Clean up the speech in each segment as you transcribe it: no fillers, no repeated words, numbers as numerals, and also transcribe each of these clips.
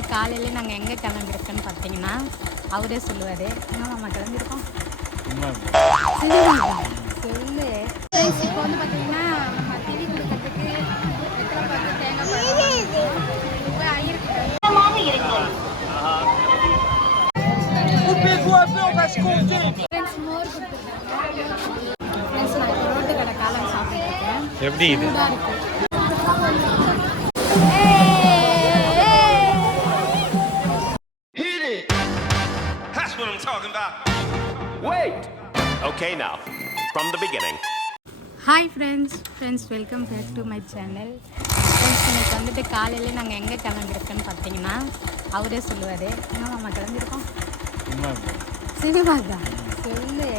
வந்துட்டு காலையில் நாங்கள் எங்கே கிளம்பிருக்கோன்னு பார்த்தீங்கன்னா அவரே சொல்லுவார். என்ன மாமா கிளம்பிருக்கோம் சொல்லு. இப்போ வந்து பார்த்தீங்கன்னா நம்ம திதி கொடுக்கறதுக்கு வெத்தலை பார்த்து தேங்காய் போய் ஆயிருக்கு. மோர் கொடுத்துருக்காங்க. நான் இப்போ ரோட்டு கடை காலம் சாப்பிட்டுருக்கேன். எப்படி இது Okay, now from the beginning. Hi friends welcome back to my channel. Friends இன்னைக்கு வந்துட்டு காலையில் நாங்கள் எங்கே கிளம்பிருக்கோன்னு பார்த்தீங்கன்னா அவரே சொல்லுவார். என்ன மாமா கிளம்பிருக்கோம்? சினிமாக்கா சொல்லு.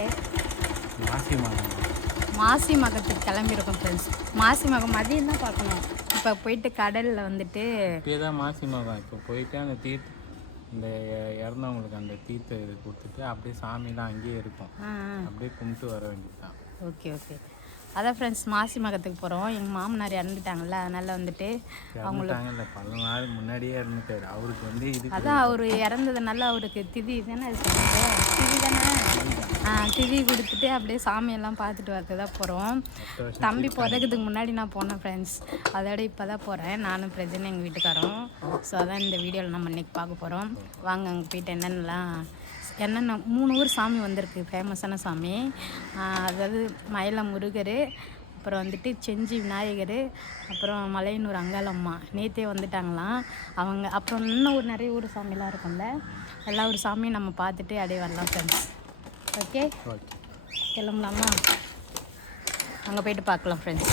மாசி மகத்துக்கு கிளம்பியிருக்கோம் ஃப்ரெண்ட்ஸ். மாசி மகம் மதியம் தான் பார்க்கணும். இப்போ போயிட்டு கடலில் வந்துட்டு இப்போதான் மாசி மகம் இப்போ போயிட்டு அந்த தீர்த்து இந்த இறந்தவங்களுக்கு அந்த தீர்த்தை இது கொடுத்துட்டு அப்படியே சாமிலாம் அங்கேயே இருக்கும். அப்படியே கும்பிட்டு வர வேண்டியதுதான். ஓகே. அதான் ஃப்ரெண்ட்ஸ் மாசி மகத்துக்கு போகிறோம். எங்கள் மாமனார் இறந்துட்டாங்கல்ல, அதனால் வந்துட்டு அவங்களுக்கு பல நாள் முன்னாடியே இறந்துட்டாரு. அவருக்கு வந்து இது அதான் அவர் இறந்ததுனால அவருக்கு திதி தானே அது சொன்னது. திதி தானே திதி கொடுத்துட்டு அப்படியே சாமியெல்லாம் பார்த்துட்டு வரது தான் போகிறோம். தம்பி பிறகுதுக்கு முன்னாடி நான் போனேன் ஃப்ரெண்ட்ஸ். அதோட இப்போ தான் போகிறேன். நானும் பிரஜனை எங்கள் வீட்டுக்காரோம். ஸோ அதான் இந்த வீடியோவில் நம்ம இன்றைக்கி பார்க்க போகிறோம். வாங்க அங்கே போயிட்டு என்னென்னலாம் 3 ஊர் சாமி வந்திருக்கு, ஃபேமஸான சாமி. அதாவது மயில முருகர், அப்புறம் வந்துட்டு செஞ்சி விநாயகர், அப்புறம் மலையனூர் அங்காளம்மா நேற்றே வந்துட்டாங்களாம் அவங்க. அப்புறம் இன்னும் நிறைய ஊர் சாமிலாம் இருக்கும்ல, எல்லா ஒரு சாமியும் நம்ம பார்த்துட்டு அப்படியே வரலாம் ஃப்ரெண்ட்ஸ். ஓகே கிளம்பலாமா? அங்கே போயிட்டு பார்க்கலாம் ஃப்ரெண்ட்ஸ்.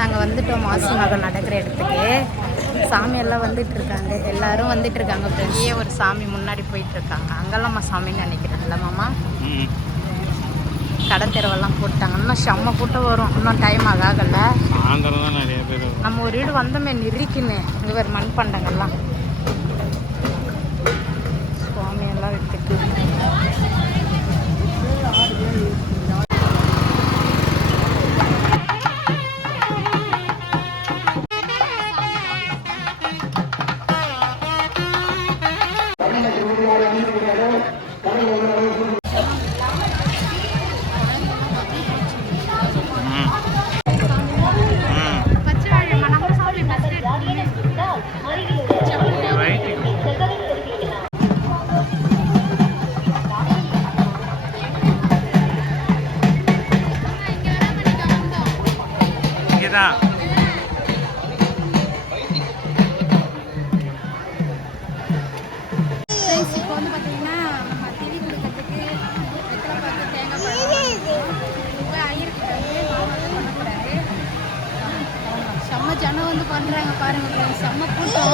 நாங்கள் வந்துட்டோம் மாசி மகம் நடக்கிற இடத்துக்கு. சாமியெல்லாம் வந்துட்டு இருக்காங்க, எல்லாரும் வந்துட்டு இருக்காங்க ஃப்ரெண்ட்ஸ். ஒரு சாமி முன்னாடி போயிட்டு இருக்காங்க, அங்கெல்லாமா சாமின்னு நினைக்கிறேன் இல்லை மாமா. கடை தெருவெல்லாம் போட்டாங்க. இன்னும் செம்ம கூட்டம் வரும், இன்னும் டைம் ஆகல. நிறைய பேர் நம்ம ஒரு வீடு வந்தோமே நிறுக்கின்னு இங்கே வேறு மண் பண்டங்கள்லாம் சுவாமியெல்லாம் எடுத்துட்டு ஜனம் வந்து பண்ணுறாங்க பாருங்க. செம்ம கூட்டம்.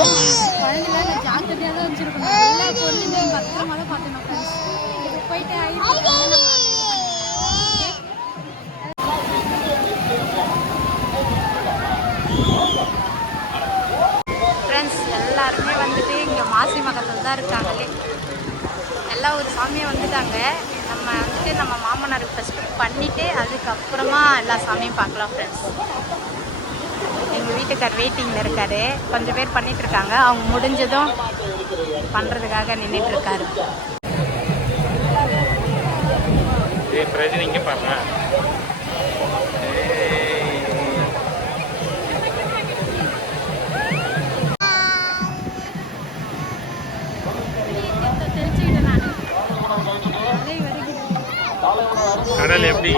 குழந்தைங்க ஜாக்கிரதையாக தான் வச்சுருக்கணும். எல்லா பொருளுமே பத்திரமா தான் பார்த்துக்கணும் ஃப்ரெண்ட்ஸ். போயிட்டு ஃப்ரெண்ட்ஸ் எல்லாருமே வந்துட்டு இங்கே மாசி மகத்தில் தான் இருக்காங்களே. எல்லா ஒரு சாமியும் வந்துட்டாங்க. நம்ம வந்துட்டு நம்ம மாமனாருக்கு ஃபஸ்ட்டு பண்ணிவிட்டு அதுக்கப்புறமா எல்லா சாமியும் பார்க்கலாம் ஃப்ரெண்ட்ஸ். எங்கள் வீட்டுக்கார் வெயிட்டிங்கில் இருக்கார். கொஞ்சம் பேர் பண்ணிகிட்ருக்காங்க, அவங்க முடிஞ்சதும் பண்ணுறதுக்காக நின்றுட்டுருக்காரு. இங்கே பாருங்க. கடல் எப்படி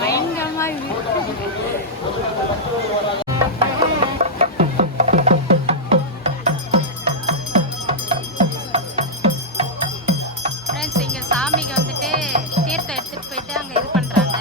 பயங்கரமாக இருக்கு. சாமிக்கு வந்துட்டு தீர்த்தம் எடுத்துகிட்டு போயிட்டு அங்கே இது பண்ணுறாங்க.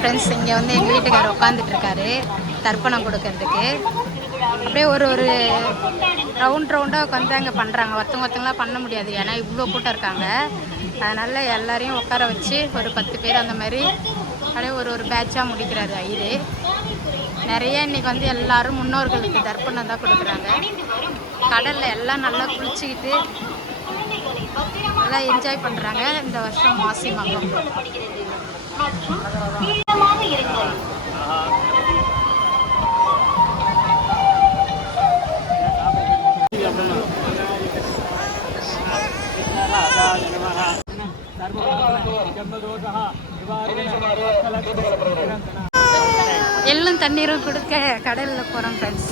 ஃப்ரெண்ட்ஸ் இங்கே வந்து எங்கள் வீட்டுக்காரர் உட்காந்துட்ருக்காரு தர்ப்பணம் கொடுக்கறதுக்கு. அப்படியே ஒரு ரவுண்டாக உட்காந்து அங்கே பண்ணுறாங்க. ஒருத்தவங்களாம் பண்ண முடியாது, ஏன்னா இவ்வளோ கூட்டம் இருக்காங்க. அதனால் எல்லாரையும் உட்கார வச்சு ஒரு 10 பேர் அந்த மாதிரி அப்படியே ஒரு பேட்சாக முடிக்கிறாரு ஐயரு. நிறைய இன்றைக்கி வந்து எல்லோரும் முன்னோர்களுக்கு தர்ப்பணம் தான் கொடுக்குறாங்க. கடலில் எல்லாம் நல்லா குளிச்சுக்கிட்டு நல்லா என்ஜாய் பண்ணுறாங்க இந்த வருஷம் மாசி மகம். எள்ளும் தண்ணீரும் கொடுக்க கடலில் போகிறோம் ஃப்ரெண்ட்ஸ்.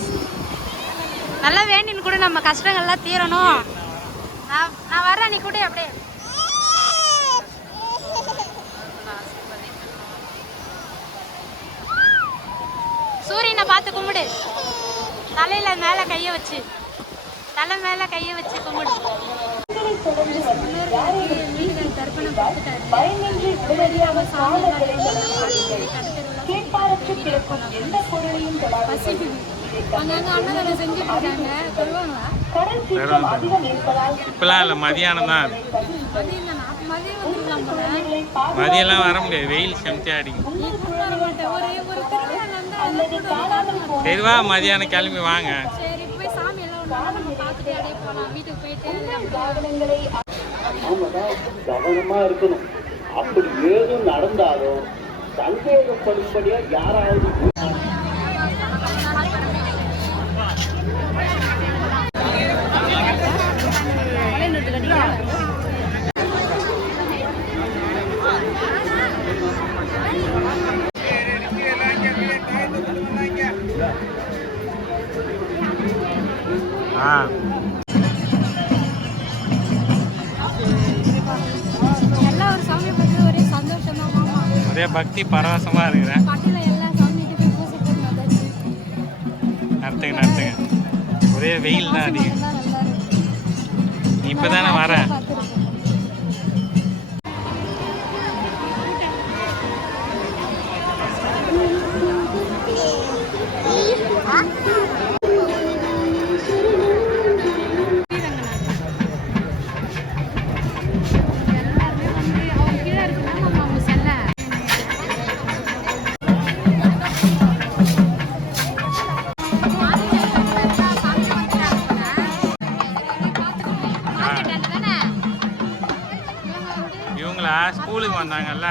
நல்லா வேண்டின்னு கூட நம்ம கஷ்டங்கள்லாம் தீரணும். நான் வரேன், நீ கூட அப்படியே. சூரியனை பார்த்து கும்பிடு. தலையில் மேலே கையை வச்சு, தலை மேலே கையை வச்சு கும்பிடு. தர்ப்பணம் இப்பெல்லாம் இல்லை, மதியானம் தான். மதியெல்லாம் வர முடியாது, வெயில் செம்தியா அடிக்கும். சரிவா, மதியானம் கிளம்பி வாங்க. கவனமா இருக்கணும். அப்படி ஏதும் நடந்தாலும் சந்தேகப்படும்படியா யாராவது ஒரே பக்தி பரவசமா இருக்கிறேன். நடத்துங்க. ஒரே வெயில் தான் அதிகம். இப்பதானே வரேன். ஸ்கூலுக்கு வந்தாங்கல்ல,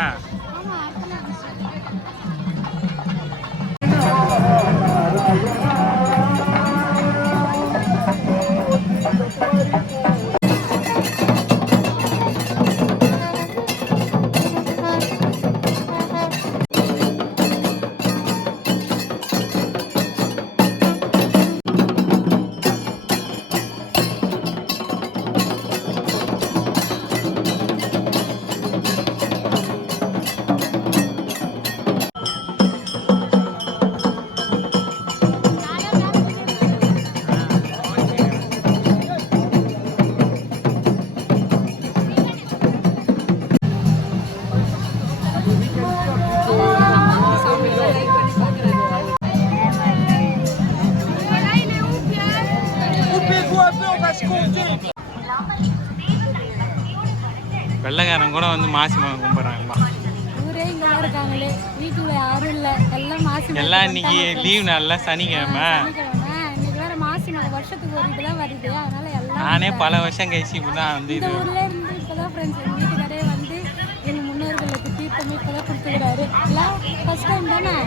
வெள்ளைக்காரன் கூட வந்து மாசி மகம் கும்பிட்றாங்கம்மா. எல்லாம் இன்னைக்கு லீவ் நாள்ல, சனிக்கிழமை. நானே பல வருஷம் கழிச்சு இப்பதான் வந்து இது முன்னோர்களுக்கு தீர்த்தமே இப்பதான் கொடுத்துக்கிறாரு. ஃபர்ஸ்ட் டைம் தானே.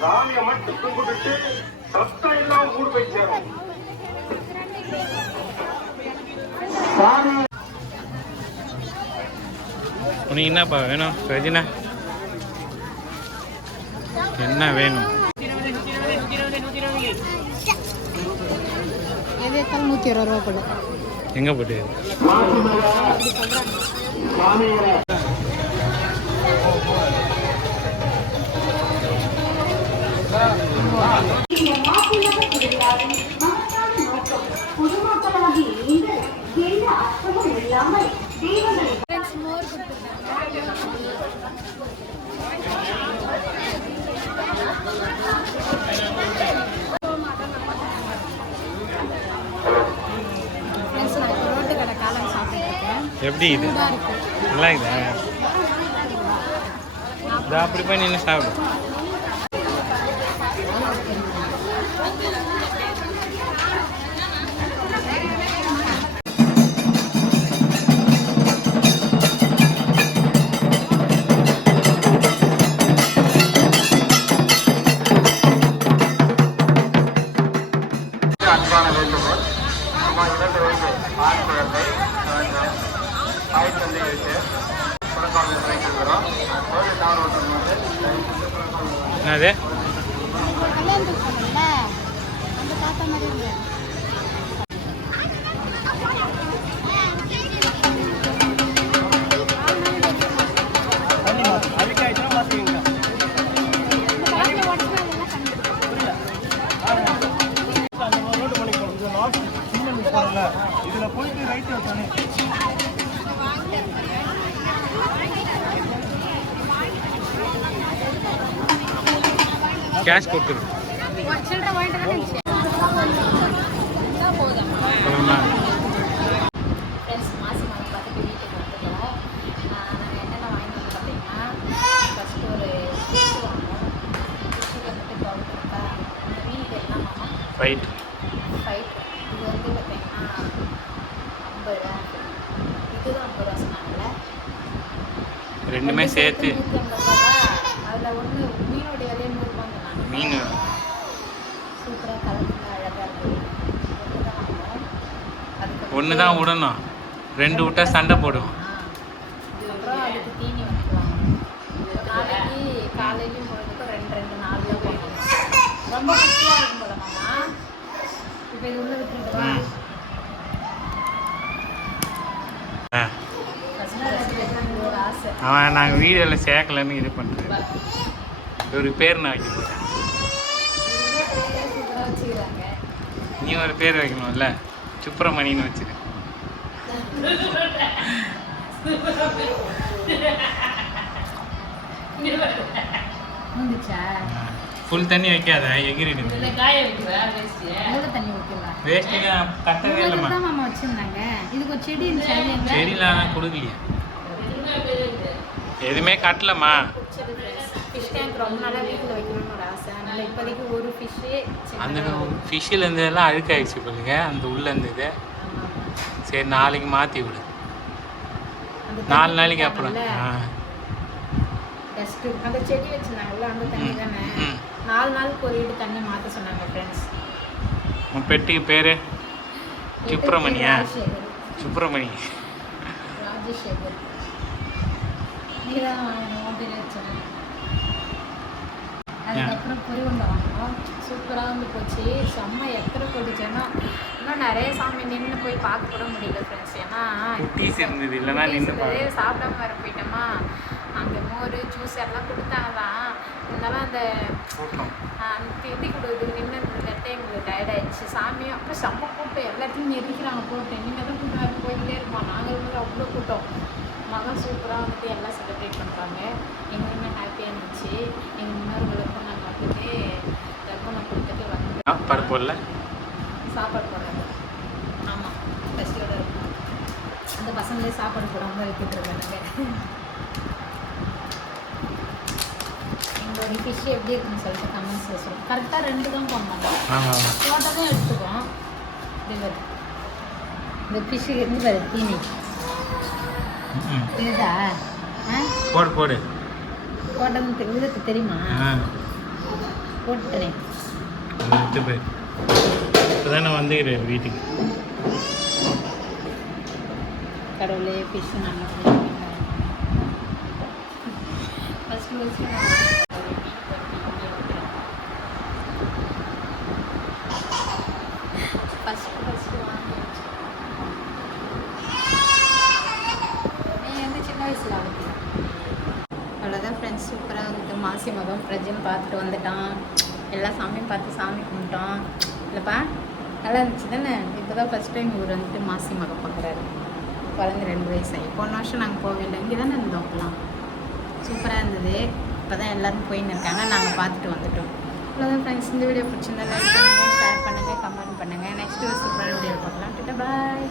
சாமியை மட்டும் கும்பிட்டுட்டு சத்தம் எல்லாம் ஊர் போய் சேரும். உனக்கு என்னப்பா வேணும் ரெஜினா? என்ன வேணும்? எது எடுத்தாலும் 120 ரூபா போடு. எங்கே போட்டு? ரோட்டு கடை காளான் சாப்பிட்டு இருக்கேன். எப்படி இது சூடா இருக்கு. நல்லா இதா? இதா அப்படி போய் நின்று சாப்பிடு. அன்பான வேண்டுகோள். நம்ம 2 வயது ஆண் குழந்தை தாய் தந்தைகளுக்கு புறக்காவல் கிடைக்கிறோம். கோவில் தவறு ஒருத்தர் வந்து என்னது? கல்யாணத்துக்கு போனோம்ல, அந்த தாத்தா மாதிரி இருந்தேன். இதுல போயிட்டு ரைட் தானே கேஷ் கொடுத்துரு. சில்லறை வாங்கிட்டு தான் இருந்துச்சு. சொல்லுமா? ஃப்ரெண்ட்ஸ் மாசி மாதம் பார்த்துட்டு வீட்டுக்கு வந்துட்டோம். நாங்கள் என்னென்ன வாங்கிட்டு வந்து பார்த்தீங்கன்னா, ஃபஸ்ட்டு ஒரு ஃபிஷ் வாங்கினோம். ஃபிஷ்ஷுக்கு வந்துட்டு பவுடர் இருக்கா. இந்த மீன் பேர் என்ன மாமா? ஃபைட். ஃபைட். இது வந்து பார்த்தீங்கன்னா 50 ரூபா. இதுதான் 50 ரூபா சொன்னாங்கல்ல. ரெண்டுமே சேர்த்து 150 ரூபா. அதில் ஒன்று மீனோட விலையே 100 ரூபான்னு சொன்னாங்க. மீன் சூப்பராக கலர்ஃபுல்லாக அழகாக இருக்குது. ஒன்று தான் வாங்கினோம். அதுக்கு ஒன்று தான் விடணும், 2 விட்டா சண்டை போடும். அப்புறம் அதுக்கு தீனி வாங்கிக்குவாங்க. நாளைக்கு காலையிலையும் பொழுதுக்கும் 2 நாளில் போகணும். ரொம்ப குட்டியாக இருக்கும் போல மாமா. இப்போ இது உள்ள விட்டுருக்கா? ஆ, ஃபஸ்ட்டு ஒரு ஆசை. அவன் நாங்கள் வீடியோவில் சேர்க்கலன்னு இது பண்ணுறேன். ஒரு பேர் நான் வைக்க போகிறேன். சூப்பராக வச்சுக்கிறாங்க. நீ ஒரு பேர் வைக்கணும்ல, சுப்பிரமணின்னு வச்சுரு. வந்துச்சா? ஃபுல் தண்ணி வைக்காத, எகிரிடுது. எவ்வளோ தண்ணி வைக்கலாம்? வேஸ்ட்டுங்க கட்டவே இல்லைம்மா. தான் மாமா வச்சுருந்தாங்க. இதுக்கு ஒரு செடி இருந்துச்சு. செடிலாம் கொடுக்கலையே, எதுவுமே கட்டலம்மா. ஃபிஷ் டேங்க் ரொம்ப நாளாக வீட்டில் வைக்கணும்னு ஒரு ஆசை. அதனால் இப்போதைக்கு ஒரு ஃபிஷ்ஷு அந்த ஃபிஷ்ஷில் இருந்ததெல்லாம் அழுக்காயிடுச்சு சொல்லுங்க, அந்த உள்ளே இருந்தது. சரி நாளைக்கு மாற்றி விடு, 4 நாளைக்கு அப்புறம். டஸ்ட்டு அந்த செடி வச்சுருந்தாங்கல்ல, அந்த தண்ணி தானே. ம். 4 நாளுக்கு ஒரு வீடு தண்ணி மாற்ற சொன்னாங்க ஃப்ரெண்ட்ஸ். உன் பெட்டிக்கு பேர் சுப்பிரமணியா? ராஜசேகர். சுப்பிரமணி. ராஜசேகர். நீ தான் வாங்கணும் பேர் வச்சேன். அதுக்கப்புறம் பொரிவண்டை வாங்கினோம். சூப்பராக வந்து போச்சு. செம்ம எத்தனை போட்டுச்சேன்னா இன்னும் நிறைய சாமி நின்று போய் பார்க்க கூட முடியல ஃப்ரெண்ட்ஸ். ஏன்னா குட்டீஸ் இருந்தது, இல்லைன்னா நின்று பார்க்க. சாப்பிடாம வர போயிட்டோமா. அங்கே மோர் ஜூஸ் எல்லாம் கொடுத்தாங்க தான். இருந்தாலும் அந்த கூட்டம் அந்த திதி கொடுக்குறது நின்று இருந்துட்டு எங்களுக்கு டயர்ட் ஆயிடுச்சு. சாமியும் அப்புறம் செம்ம கூட்டம், எல்லாத்தையும் நெருக்கிறாங்க போட்டு. நீங்கள் தான் கூட்டம் போய்கிட்டே இருப்போம். நாங்கள் இருக்கும்போது அவ்வளோ கூட்டம். மகன் சூப்பராக வந்துட்டு எல்லாம் செலிப்ரேட் பண்ணுறாங்க. எங்களுமே ஹாப்பியாக இருந்துச்சு. எங்கள் முன்னோர்களுக்கும் நாங்கள் வந்துட்டு தர்ப்பணம் கொடுத்துட்டு வந்து பருப்பு இல்லை சாப்பாடு போடுறாங்க. ஆமாம், பசியோட இருக்கும். அந்த பசங்களே சாப்பாடு போடாமல் வைக்கிட்டு இருக்காங்க. எங்களோட ஃபிஷ் எப்படி இருக்குன்னு சொல்லிட்டு கமெண்ட்ஸில் சொல்லுவோம். கரெக்டாக 2 தான் போடணும். போட்டதும் எடுத்துக்குவோம். இந்த ஃபிஷ்ஷு இருந்து பாரு தீனி இதுதா. போடு போடு. போட்டது இதுக்கு தெரியுமா? போட்டுட்டேன். எடுத்து போய் இப்போ தானே வந்துக்கிறேன் வீட்டுக்கு. கடவுளே ஃபிஷ்ஷு நல்லா ஃபஸ்ட்டு வாங்கி நீ வந்து சின்ன வயசில் வாங்கிக்கலாம். அவ்வளோதான் ஃப்ரெண்ட்ஸ், சூப்பராக வந்துட்டு மாசி மகம் பிரஜன் பார்த்துட்டு வந்துட்டான். எல்லா சாமியும் பார்த்து சாமி கும்பிட்டோம் இல்லைப்பா, நல்லா இருந்துச்சு தானே. இப்போ தான் ஃபஸ்ட் டைம் இவர் வந்துட்டு மாசி மகம் பார்க்குறாரு. குழந்தை 2 வயசாகி. போன வருஷம் நாங்கள் போகவில்லை, இங்கே தானே இருந்தோம். அப்போலாம் சூப்பராக இருந்தது. இப்போ தான் எல்லோரும் போயின்னு இருக்காங்க, நாங்கள் பார்த்துட்டு வந்துட்டோம். அவ்வளோதான் ஃப்ரெண்ட்ஸ், இந்த வீடியோ பிடிச்சிருந்தா லைக் பண்ணுங்கள், ஷேர் பண்ணுங்கள், கமெண்ட் பண்ணுங்கள். நெக்ஸ்ட் ஒரு சூப்பரான வீடியோ பார்க்கலாம். பாய்.